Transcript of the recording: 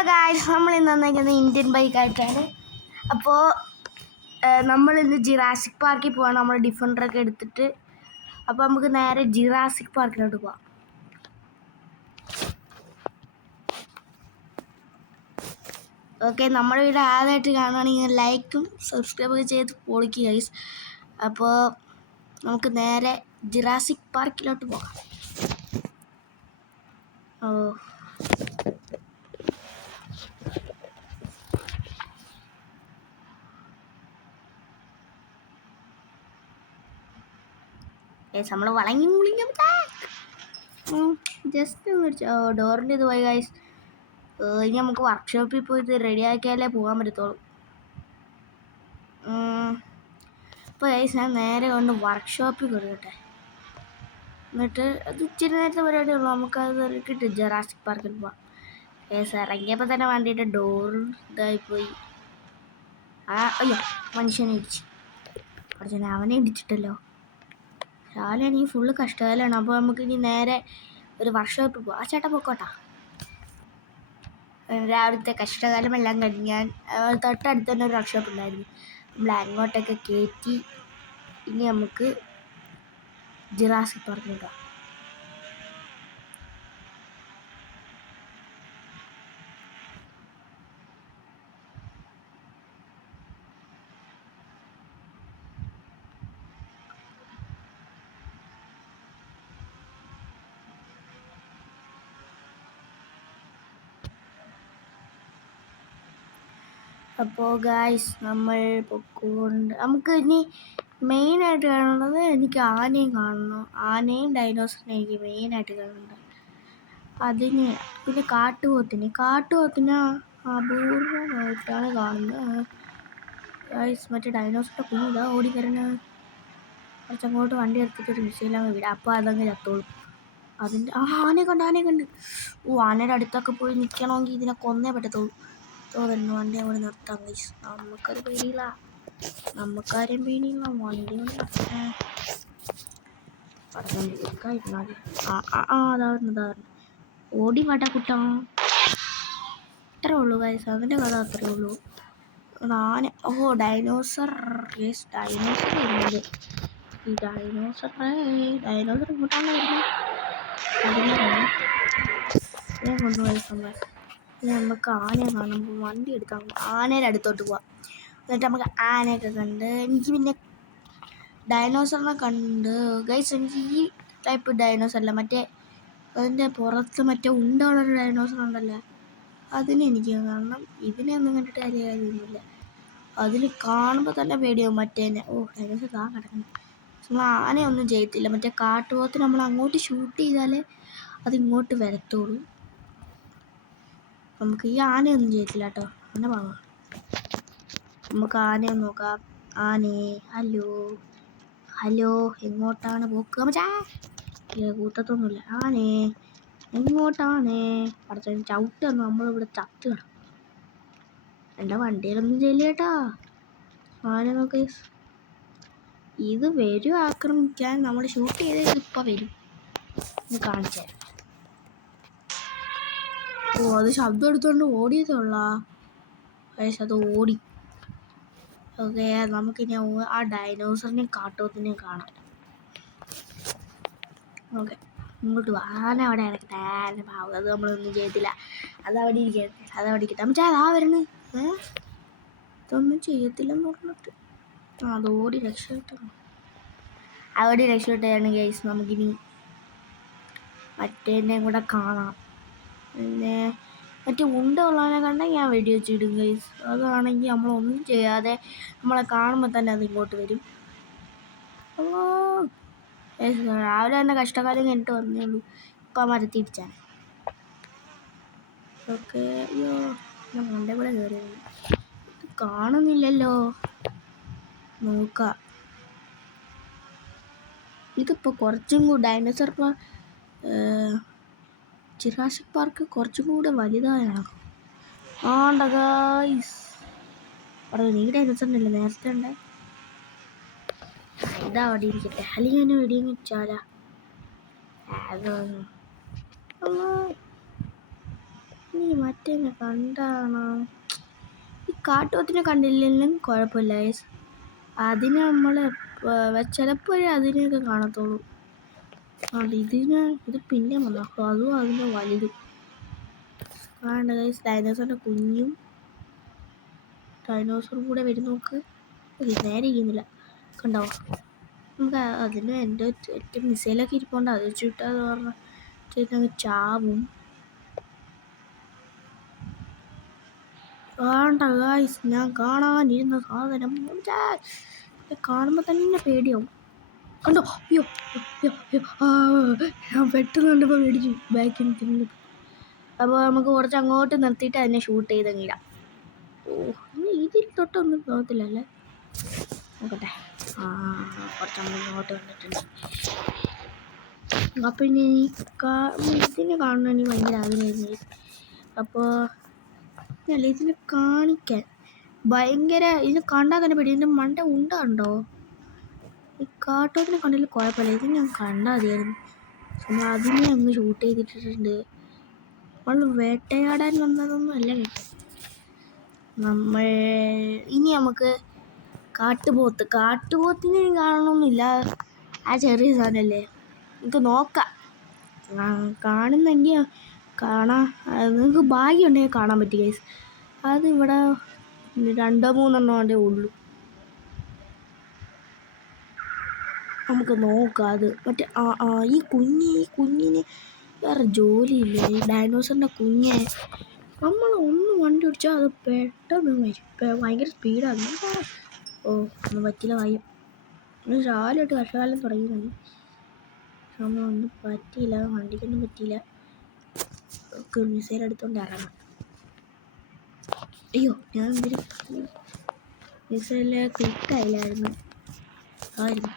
Hello guys, നമ്മൾ ഇന്ന് വന്നിരിക്കുന്നത് ഇന്ത്യൻ ബൈക്കായിട്ടാണ്. അപ്പോൾ നമ്മളിന്ന് ജിറാസിക് പാർക്കിൽ പോവാണ്. നമ്മൾ ഡിഫൻഡറൊക്കെ എടുത്തിട്ട്. അപ്പോൾ നമുക്ക് നേരെ ജിറാസിക് പാർക്കിലോട്ട് പോവാം. ഓക്കെ, നമ്മുടെ വീഡിയോ ആദ്യമായിട്ട് കാണുകയാണെങ്കിൽ ലൈക്കും സബ്സ്ക്രൈബൊക്കെ ചെയ്ത് പൊളിക്കുക ഗൈസ്. അപ്പോൾ നമുക്ക് നേരെ ജിറാസിക് പാർക്കിലോട്ട് പോകാം. നമ്മൾ വളങ്ങി മുളിഞ്ഞ ജസ്റ്റ് ഡോറിൻ്റെ ഇത് പോയി ഗൈസ്. ഇനി നമുക്ക് വർക്ക്ഷോപ്പിൽ പോയിട്ട് റെഡി ആക്കിയാലേ പോകാൻ പറ്റത്തുള്ളൂ. അപ്പോൾ ഗൈസ് ഞാൻ നേരെ കൊണ്ട് വർക്ക്ഷോപ്പിൽ കൊടുക്കട്ടെ. എന്നിട്ട് അത് ഇച്ചിരി നേരത്തെ പരിപാടിയുള്ളൂ. നമുക്കത് ഇറക്കിയിട്ട് ജറാസിക് പാർക്കിൽ പോവാം. ഗൈസ് ഇറങ്ങിയപ്പോൾ തന്നെ വണ്ടിയിട്ട് ഡോർ ഇതായിപ്പോയി. അയ്യോ, മനുഷ്യനെ ഇടിച്ച്. കുറച്ച് അവനെ ഇടിച്ചിട്ടല്ലോ. രാവിലെ ആണെങ്കിൽ ഫുള്ള് കഷ്ടകാലമാണ്. അപ്പോൾ നമുക്ക് ഇനി നേരെ ഒരു വർക്ക്ഷോപ്പിൽ പോവാം. ചേട്ടാ പൊക്കോട്ടാ. രാവിലത്തെ കഷ്ടകാലമെല്ലാം കഴിഞ്ഞ് ഞാൻ തൊട്ടടുത്ത് തന്നെ ഒരു വർക്ക്ഷോപ്പ് ഉണ്ടായിരുന്നു. നമ്മൾ അങ്ങോട്ടൊക്കെ കയറ്റി ഇനി നമുക്ക് ജിറാസിക് പാർക്കിൽ പോകാം. അപ്പോൾ ഗായ്സ് നമ്മൾ പൊക്കോണ്ട് നമുക്ക് ഇനി മെയിനായിട്ട് കാണുന്നത് എനിക്ക് ആനയും കാണണം. ആനയും ഡൈനോസറിനെ എനിക്ക് മെയിനായിട്ട് കാണുന്നുണ്ട്. അതിന് പിന്നെ കാട്ടുപോത്തിനെ അപൂർവമായിട്ടാണ് കാണുന്നത്. ഗായ്സ് മറ്റേ ഡൈനോസറിൻ്റെ കുഞ്ഞിതാ ഓടി വരുന്നത്. കുറച്ചങ്ങോട്ട് വണ്ടി എടുത്തിട്ട് ഒരു മിസൈലങ്ങ് വിടാം. അപ്പോൾ അതങ്ങ് ചത്തോളും. അതിൻ്റെ ആനയെ കണ്ട് ആനയുടെ അടുത്തൊക്കെ പോയി നിൽക്കണമെങ്കിൽ ഇതിനെ കൊന്നേ പറ്റത്തുള്ളൂ. തോന്നുന്നു വണ്ടി അവിടെ നിർത്താം ഗൈസ്. നമുക്കത് പേടിയില്ല, നമുക്കാരെയും പേടിയില്ല. വണ്ടി അതായിരുന്നു ഓടി വാട്ടാ കുട്ടാ. അത്രേ ഉള്ളൂ ഗൈസ്, അതിൻ്റെ കഥ അത്രേ ഉള്ളൂ. ആന ഡൈനോസർ യെസ് ഡൈനോസർ വരുന്നത്. ഈ ഡൈനോസർ ഇങ്ങോട്ടാണ് വരുന്നത്. ഞാൻ കൊണ്ടുപോയി സംഭവം. നമുക്ക് ആനയെ കാണുമ്പോൾ വണ്ടി എടുക്കാം. ആനയുടെ അടുത്തോട്ട് പോവാം. എന്നിട്ട് നമുക്ക് ആനയൊക്കെ കണ്ട് എനിക്ക് പിന്നെ ഡൈനോസറിനെ കണ്ട് ഗൈസ്. എനിക്ക് ഈ ടൈപ്പ് ഡൈനോസറല്ല, മറ്റേ അതിൻ്റെ പുറത്ത് മറ്റേ ഉണ്ടുള്ളൊരു ഡൈനോസർ ഉണ്ടല്ലോ, അതിനെ എനിക്ക് കാണണം. ഇതിനെ ഒന്നും കണ്ടിട്ട് കാര്യമൊന്നുമില്ല. അതിന് കാണുമ്പോൾ തന്നെ പേടിയാവും മറ്റേനെ. ഡൈനോസർ കിടക്കണം. നമ്മൾ ആനയൊന്നും ചെയ്യത്തില്ല. മറ്റേ കാട്ടുപോത്തിന് നമ്മൾ അങ്ങോട്ട് ഷൂട്ട് ചെയ്താലേ അതിങ്ങോട്ട് വരത്തുള്ളൂ. നമുക്ക് ഈ ആനയൊന്നും ചെയ്യത്തില്ല കേട്ടോ. അങ്ങനെ പോകാം. നമുക്ക് ആനയൊന്ന് നോക്കാം. ആനേ ഹലോ എങ്ങോട്ടാണ് പോക്ക്? മച്ചാ കൂട്ടത്തൊന്നുമില്ല. ആനേ എങ്ങോട്ടാണ്? അടുത്ത ചവിട്ടൊന്നും നമ്മളിവിടെ ചത്ത് കിടക്കും. എൻ്റെ വണ്ടിയിലൊന്നും ചെയ്യില്ല കേട്ടോ. ആന നോക്ക്. ഇത് വരും ആക്രമിക്കാൻ. നമ്മൾ ഷൂട്ട് ചെയ്തത് ഇപ്പം വരും. ഇത് കാണിച്ചു തരാം. അത് ശബ്ദം എടുത്തുകൊണ്ട് ഓടിയതുള്ള അത് ഓടി. ഓക്കെ, നമുക്കിനി ആ ഡൈനോസറിനെയും കാട്ടുപോത്തിനെയും കാണാം. ഓക്കെ, ഇങ്ങോട്ട് വാ. ആന അവിടെ ഇറക്കട്ടെ. അത് നമ്മളൊന്നും ചെയ്യത്തില്ല. അതവിടെ ഇരിക്കട്ടെ. മറ്റേ അതാ വരണേ. ഇതൊന്നും ചെയ്യത്തില്ലെന്ന് പറഞ്ഞിട്ട് അതോടി രക്ഷപ്പെട്ടാണ് ഗൈസ്. നമുക്കിനി മറ്റേനെയും കൂടെ കാണാം. പിന്നെ മറ്റേ ഉള്ളവനെ കണ്ടാൽ ഞാൻ വെടി വെച്ചിടും ഗൈസ്. അതാണെങ്കിൽ നമ്മളൊന്നും ചെയ്യാതെ നമ്മളെ കാണുമ്പോൾ തന്നെ അത് ഇങ്ങോട്ട് വരും. രാവിലെ തന്നെ കഷ്ടകാലം കഴിഞ്ഞിട്ട് വന്നേ ഉള്ളൂ. ഇപ്പം മരത്തിടിച്ചാണ്. ഓക്കെ, അയ്യോ ഞാൻ മണ്ടേ കൂടെ കയറിയത് കാണുന്നില്ലല്ലോ. നോക്കാം. ഇതിപ്പോൾ കുറച്ചും കൂടി ഡൈനോസർ ജിറാസിക് പാർക്ക് കുറച്ചും കൂടെ വലുതായാണ്. ഗൈസ് പറഞ്ഞു നീ ഡൈനോസറിനല്ലേ നേരത്തെ ഉണ്ട്. ഇതാ അവിടെ ഇരിക്കട്ടെ. അല്ലെങ്കിൽ എന്നെ വെടിയും വെച്ചാലാ. നീ മറ്റേ കണ്ടാണോ? ഈ കാട്ടുപോത്തിനെ കണ്ടില്ലെങ്കിലും കുഴപ്പമില്ല ഗൈസ്. അതിനെ നമ്മൾ ചിലപ്പോൾ അതിനെയൊക്കെ കാണത്തുള്ളൂ. ഇത് പിന്നെ വന്നു. അതും അതിൻ്റെ വലുതും ആണ് ഗൈസ്. ഡൈനോസറിൻ്റെ കുഞ്ഞും ഡൈനോസറും കൂടെ വരും. നോക്ക്, നേരെ ഇരിക്കുന്നില്ല, കണ്ടോ? നമുക്ക് അതിന് എൻ്റെ മിസൈലൊക്കെ ഇരിപ്പുണ്ട്. അത് വെച്ചിട്ടാന്ന് പറഞ്ഞാൽ ചാവും. വേണ്ട ഗൈസ്, ഞാൻ കാണാനിരുന്ന സാധനം കാണുമ്പോൾ തന്നെ പേടിയാവും. കണ്ടോ? അയ്യോ അയ്യോ അയ്യോ, ഞാൻ പെട്ടെന്ന് കണ്ടപ്പോൾ പേടിച്ചു ബാക്കിൽ തിന്നു. അപ്പോൾ നമുക്ക് കുറച്ച് അങ്ങോട്ട് നിർത്തിയിട്ട് അതിനെ ഷൂട്ട് ചെയ്തെങ്കിടാം. ഇതിൽ തൊട്ടൊന്നും തോന്നത്തില്ലല്ലേ? നോക്കട്ടെ. കുറച്ചങ്ങോട്ട് ഇങ്ങോട്ട് വന്നിട്ടുണ്ട്. അപ്പം ഇനി ഇതിനെ കാണണം, എനിക്ക് ഭയങ്കര ആഗ്രഹമായിരുന്നു. അപ്പോൾ അല്ല, ഇതിനെ കാണിക്കാൻ ഭയങ്കര, ഇതിനെ കണ്ടാൽ തന്നെ പേടി. ഇതിൻ്റെ മണ്ട ഉണ്ടോ? ഈ കാട്ടോത്തിനെ കണ്ടില്ല കുഴപ്പമില്ല, ഇത് ഞാൻ കണ്ടാൽ മതിയായിരുന്നു. നമ്മൾ അതിനെ അങ്ങ് ഷൂട്ട് ചെയ്തിട്ടിട്ടുണ്ട്. നമ്മൾ വേട്ടയാടാൻ വന്നതൊന്നും അല്ല കേട്ടോ. നമ്മൾ ഇനി നമുക്ക് കാട്ടുപോത്തിനെ കാണണമെന്നില്ല. ആ ചെറിയ സാധനമല്ലേ, നമുക്ക് നോക്കാം. കാണുന്നെങ്കിൽ നിങ്ങൾക്ക് ഭാഗ്യം ഉണ്ടെങ്കിൽ കാണാൻ പറ്റും ഗൈസ്. അതിവിടെ 2-3 ഉള്ളൂ. നമുക്ക് നോക്കാം. അത് മറ്റേ ഈ കുഞ്ഞിന് വേറെ ജോലിയില്ലേ? ഈ ഡൈനോസറിൻ്റെ കുഞ്ഞെ നമ്മൾ ഒന്ന് വണ്ടി ഓടിച്ചാൽ അത് പെട്ടെന്ന് വരും. ഭയങ്കര സ്പീഡാണ്. ഒന്നും പറ്റില്ല. രാവിലെയായിട്ട് വർഷകാലം തുടങ്ങിയതാണ്. നമ്മളൊന്നും പറ്റിയില്ല, വണ്ടിക്കൊന്നും പറ്റിയില്ല. മിസൈൽ എടുത്തോണ്ട് ഇറങ്ങാം. അയ്യോ, ഞാൻ എന്തൊരു മിസൈല് ക്ലിക്കായില്ലായിരുന്നു. ആയിരുന്നു.